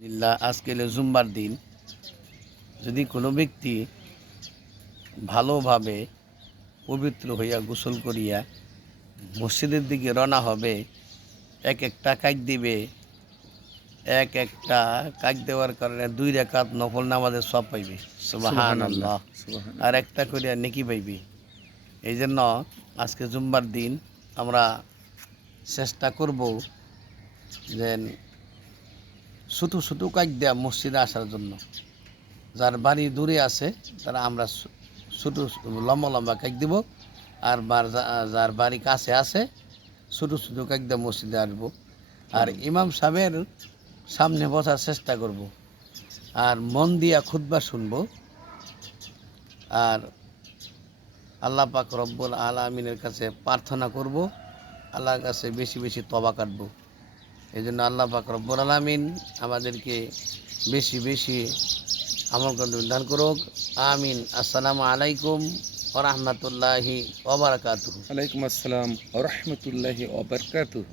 আজকে হলো জুম্মার দিন। যদি কোনো ব্যক্তি ভালোভাবে পবিত্র হইয়া গোসল করিয়া মসজিদের দিকে রওনা হবে, এক একটা কাজ দিবে, এক একটা কাজ দেওয়ার কারণে 2 রাকাত নফল নামাজের সব পাইবে, সুবহানাল্লাহ। আর একটা করিয়া নেকি পাইবে। এই জন্য আজকে জুম্মার দিন আমরা চেষ্টা করব যে ছোটো ছোটো কাজ দেওয়া মসজিদে আসার জন্য। যার বাড়ি দূরে আছে তারা আমরা ছোটো লম্বা লম্বা কাজ দেব, আর যার বাড়ি কাছে আছে ছোটো ছোটো কাজ দিয়ে মসজিদে আসবো। আর ইমাম সাহেবের সামনে বসার চেষ্টা করব, আর মন দিয়া খুতবা শুনবো, আর আল্লাহ পাক রব্বুল আলামিনের কাছে প্রার্থনা করব, আল্লাহর কাছে বেশি বেশি তওবা কাটবো। এই জন্য আল্লাহ পাক রব্বুল আলামিন আমাদেরকে বেশি বেশি আমল করতে দান করুক, আমিন। আসসালামু আলাইকুম ওয়া রাহমাতুল্লাহি ওয়া বারাকাতুহু। ওয়ালাইকুম আসসালাম ওয়া রাহমাতুল্লাহি ওয়া বারাকাতুহু।